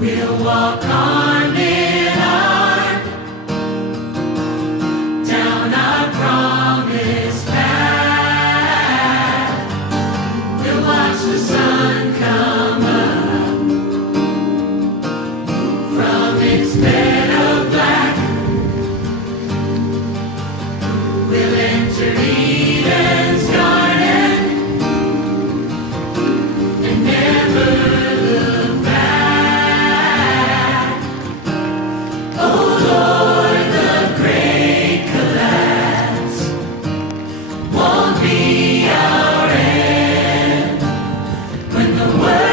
We'll walk arm in arm down our promised path. We'll watch the sun come up from its bed of black. We'll enter Eden's garden and never look back. Oh Lord, the great collapse won't be our end when the world